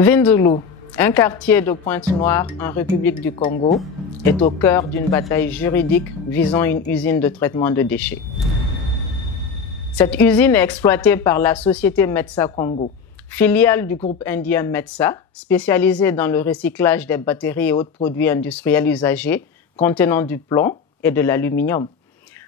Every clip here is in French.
Vindaloo, un quartier de Pointe-Noire en République du Congo, est au cœur d'une bataille juridique visant une usine de traitement de déchets. Cette usine est exploitée par la société Metsa Congo, filiale du groupe indien Metsa, spécialisée dans le recyclage des batteries et autres produits industriels usagés contenant du plomb et de l'aluminium.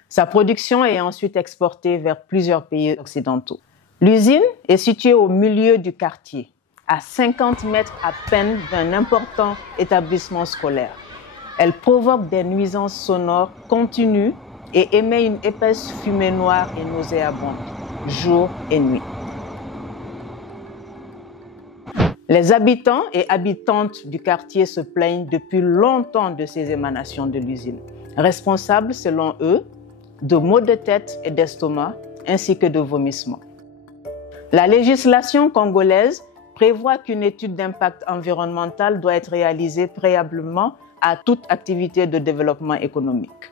Sa production est ensuite exportée vers plusieurs pays occidentaux. L'usine est située au milieu du quartier, à 50 mètres à peine d'un important établissement scolaire. Elle provoque des nuisances sonores continues et émet une épaisse fumée noire et nauséabonde, jour et nuit. Les habitants et habitantes du quartier se plaignent depuis longtemps de ces émanations de l'usine, responsables, selon eux, de maux de tête et d'estomac, ainsi que de vomissements. La législation congolaise prévoit qu'une étude d'impact environnemental doit être réalisée préalablement à toute activité de développement économique.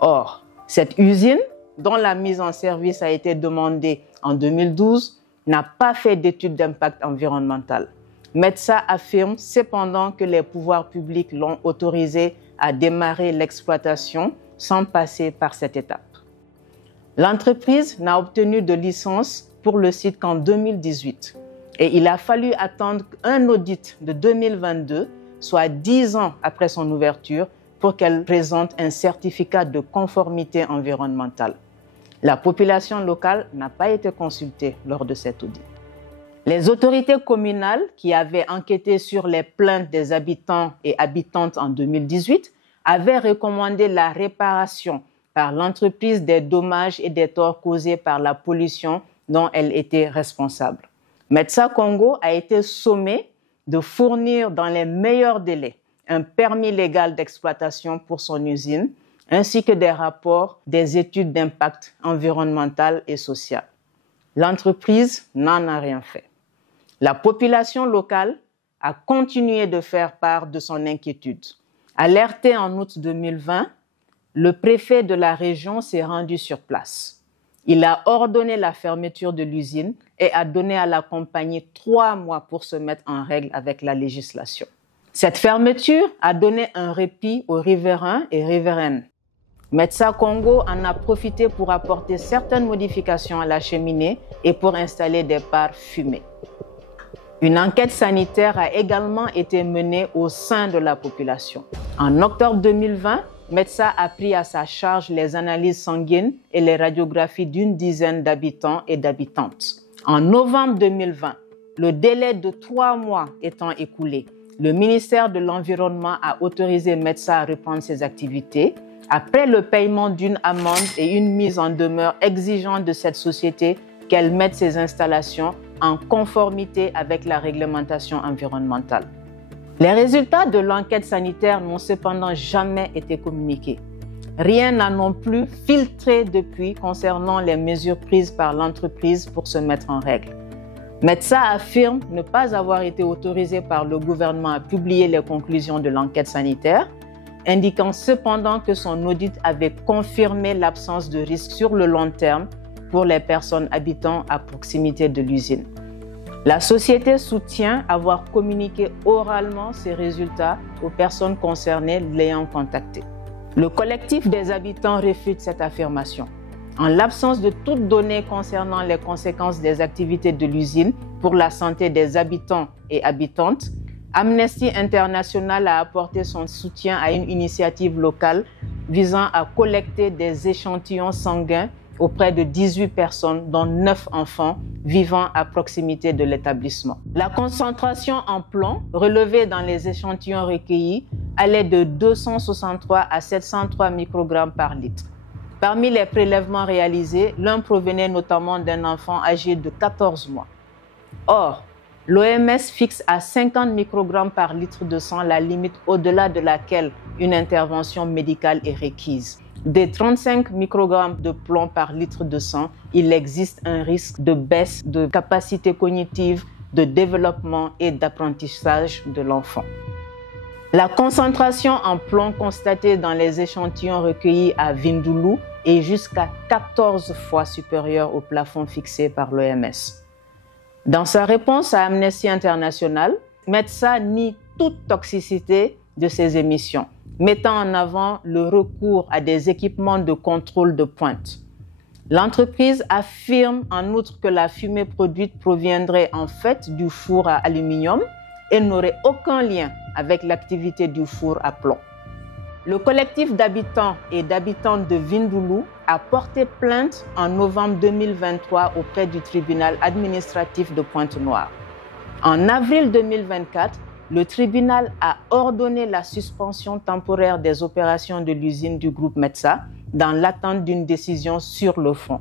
Or, cette usine, dont la mise en service a été demandée en 2012, n'a pas fait d'étude d'impact environnemental. Metsa affirme cependant que les pouvoirs publics l'ont autorisé à démarrer l'exploitation sans passer par cette étape. L'entreprise n'a obtenu de licence pour le site qu'en 2018 et il a fallu attendre un audit de 2022, soit 10 ans après son ouverture, pour qu'elle présente un certificat de conformité environnementale. La population locale n'a pas été consultée lors de cet audit. Les autorités communales qui avaient enquêté sur les plaintes des habitants et habitantes en 2018 avaient recommandé la réparation par l'entreprise des dommages et des torts causés par la pollution dont elle était responsable. Metsa Congo a été sommé de fournir dans les meilleurs délais un permis légal d'exploitation pour son usine, ainsi que des rapports des études d'impact environnemental et social. L'entreprise n'en a rien fait. La population locale a continué de faire part de son inquiétude. Alerté en août 2020, le préfet de la région s'est rendu sur place. Il a ordonné la fermeture de l'usine et a donné à la compagnie 3 mois pour se mettre en règle avec la législation. Cette fermeture a donné un répit aux riverains et riveraines. Metsa Congo en a profité pour apporter certaines modifications à la cheminée et pour installer des parts fumées. Une enquête sanitaire a également été menée au sein de la population. En octobre 2020, Metsa a pris à sa charge les analyses sanguines et les radiographies d'une dizaine d'habitants et d'habitantes. En novembre 2020, le délai de 3 mois étant écoulé, le ministère de l'Environnement a autorisé Metsa à reprendre ses activités après le paiement d'une amende et une mise en demeure exigeant de cette société qu'elle mette ses installations en conformité avec la réglementation environnementale. Les résultats de l'enquête sanitaire n'ont cependant jamais été communiqués. Rien n'a non plus filtré depuis concernant les mesures prises par l'entreprise pour se mettre en règle. Metsa affirme ne pas avoir été autorisé par le gouvernement à publier les conclusions de l'enquête sanitaire, indiquant cependant que son audit avait confirmé l'absence de risque sur le long terme pour les personnes habitant à proximité de l'usine. La société soutient avoir communiqué oralement ces résultats aux personnes concernées l'ayant contacté. Le collectif des habitants réfute cette affirmation. En l'absence de toute donnée concernant les conséquences des activités de l'usine pour la santé des habitants et habitantes, Amnesty International a apporté son soutien à une initiative locale visant à collecter des échantillons sanguins auprès de 18 personnes, dont 9 enfants, vivant à proximité de l'établissement. La concentration en plomb relevée dans les échantillons recueillis allait de 263 à 703 microgrammes par litre. Parmi les prélèvements réalisés, l'un provenait notamment d'un enfant âgé de 14 mois. Or, l'OMS fixe à 50 microgrammes par litre de sang la limite au-delà de laquelle une intervention médicale est requise. Des 35 microgrammes de plomb par litre de sang, il existe un risque de baisse de capacité cognitive, de développement et d'apprentissage de l'enfant. La concentration en plomb constatée dans les échantillons recueillis à Vindaloo est jusqu'à 14 fois supérieure au plafond fixé par l'OMS. Dans sa réponse à Amnesty International, METSA nie toute toxicité de ces émissions, mettant en avant le recours à des équipements de contrôle de pointe. L'entreprise affirme en outre que la fumée produite proviendrait en fait du four à aluminium et n'aurait aucun lien avec l'activité du four à plomb. Le collectif d'habitants et d'habitantes de Vindoulou a porté plainte en novembre 2023 auprès du tribunal administratif de Pointe-Noire. En avril 2024, le tribunal a ordonné la suspension temporaire des opérations de l'usine du groupe METSA dans l'attente d'une décision sur le fond.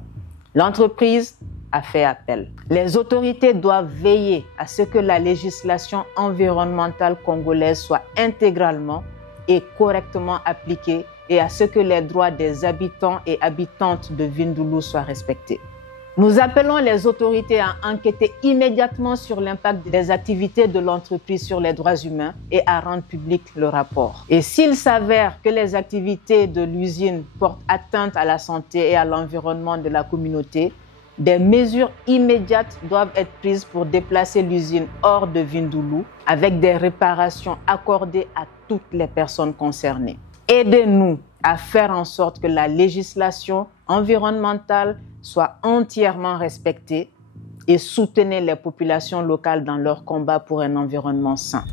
L'entreprise a fait appel. Les autorités doivent veiller à ce que la législation environnementale congolaise soit intégralement et correctement appliquée et à ce que les droits des habitants et habitantes de Vindoulou soient respectés. Nous appelons les autorités à enquêter immédiatement sur l'impact des activités de l'entreprise sur les droits humains et à rendre public le rapport. Et s'il s'avère que les activités de l'usine portent atteinte à la santé et à l'environnement de la communauté, des mesures immédiates doivent être prises pour déplacer l'usine hors de Vindoulou avec des réparations accordées à toutes les personnes concernées. Aidez-nous à faire en sorte que la législation environnementale soit entièrement respectée et soutenez les populations locales dans leur combat pour un environnement sain.